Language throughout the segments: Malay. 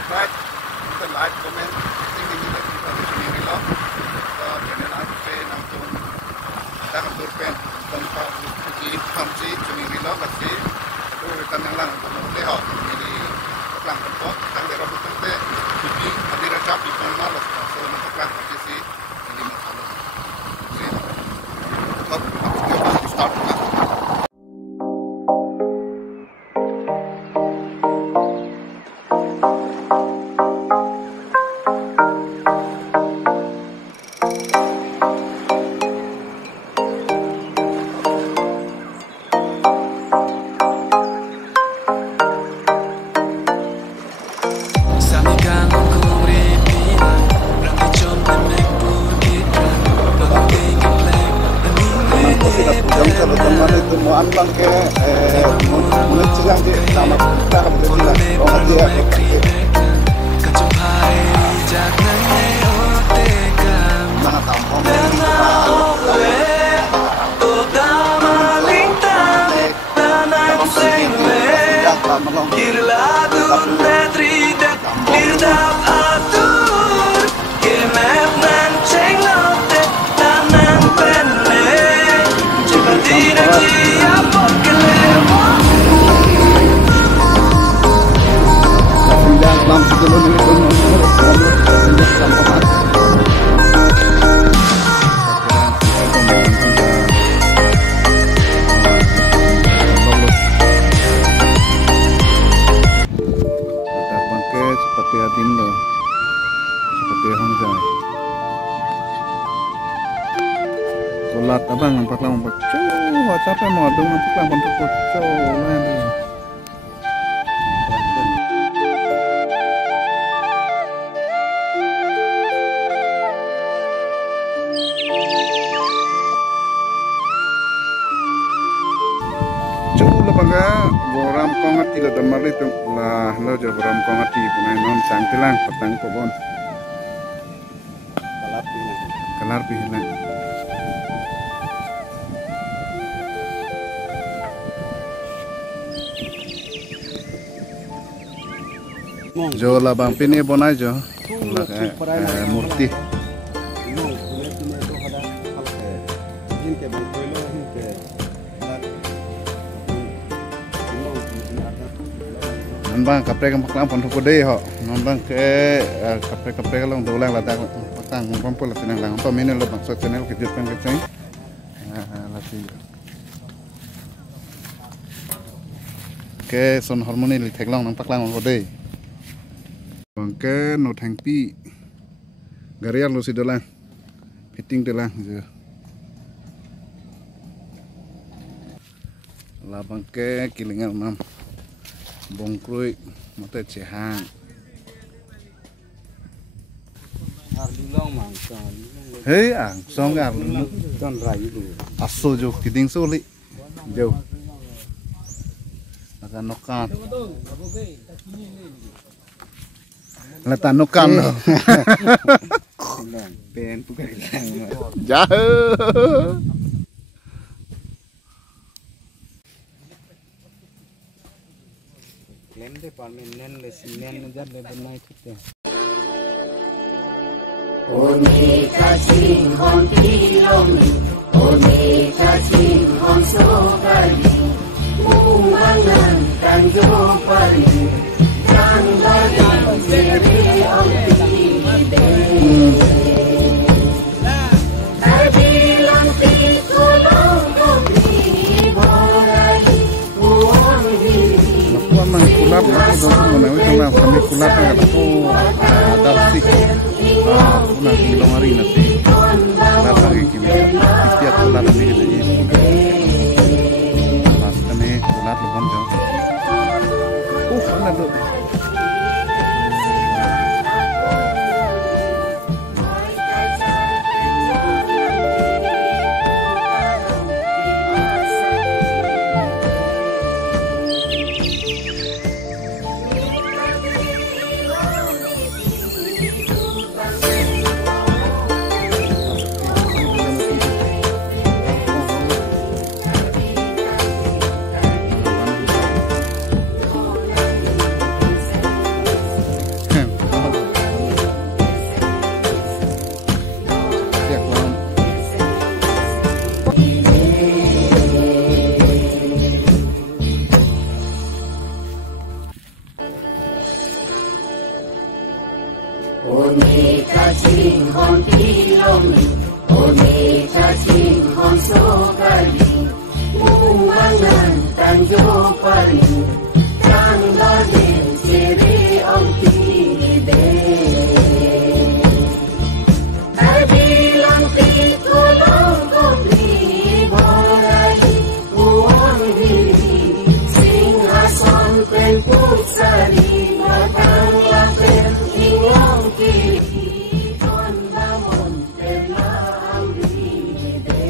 subscribe, like, comment, tinggi kita ini loh. Channel aku nonton, tak berpen, tanpa bukti hamsi, cumi loh pasti. Kita nanglang untuk melihat ini pelang tempat, kita lihat betul betul bukti hadir capi pun malas, so nanti pelang pasti sih ini masalah. Oke, start. Teman itu mau anbang ke mulai cilang di sama kita kan berjalan orang dia mana tampung Kolat abang nampak lang pagco, capek mau dong nampak lang untuk pagco mana. Coba bangga, boram kau ngerti lah demar itu lah, lo jauh boram kau ngerti punya non sangtilang petang kebon. Kalar pihilang. जो लाभां पिने बनाए जो मूर्ति नंबang kapre kan paklang pon tuku deh ho nambang ke kapre kalong dolang ladak paklang ngumpul lah sinang lang to mini lo bangsa channel kejut kan keceng lati ke son harmoni li theklang nang paklang ko deh bangke no thangpi gariar lo si dolang fitting dolang je la bangke kilingal mam bongkrui mate cehang hei ang song gar ton rai du aso jo kiding soli jo akan nokan letak nokan pen bukan jauh de parmen le sinen jar le बनना है ओने का सिंह हम पीलों ओने का सिंह हम सोगली मुंगलन तंजो परी तंगलन तेरे अंती दे तरबिलन ती कोलों गोपी Bhorai mang kulap aku dong menawi kena kami kulap yang aku dalsi puna kilong hari nanti kulap lagi kini setiap kulap ini kita ini mas kene kulap lebon jauh mana tuh Oni cacing hon pilomi, oni cacing hon sokali, mumangan tanjo pali, tang lodin ciri om tide. Terbilang pikulong kopi borai, uang diri, singhason tempuk sari, matang lapen ingong kiri, kon bangun telah amride.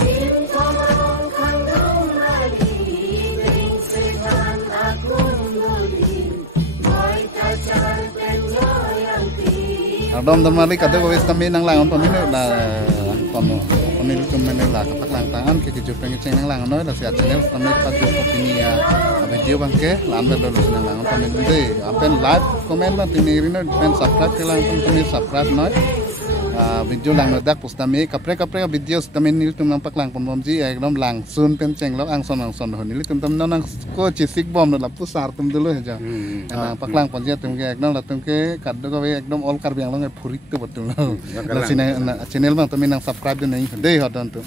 Cinta merong kandung lagi, ring setan akun nulin, boy kacar penyo yang tinggi. Dom temali kado wis tami nang lang on ini la tono ini cuma nang lah kapak lang tangan ke keju pengeceng nang lang no la sia channel tami padu opini ya video bangke lan lo nang lang on ini apen like comment la tini rino pen subscribe ke lang tami subscribe no video lang nodak pustami kapre video tami nil tum nang pak lang pomji ekdom lang sun pen ceng lo ang son ho nil tum tam nang ko chisik bom la pusar tum dulu aja pak lang ponja tum ke ekdom la tum ke kaddo ko ekdom all kar biang lo ngai phurik tu betul lo channel bang tami nang subscribe de nai dei hodon tu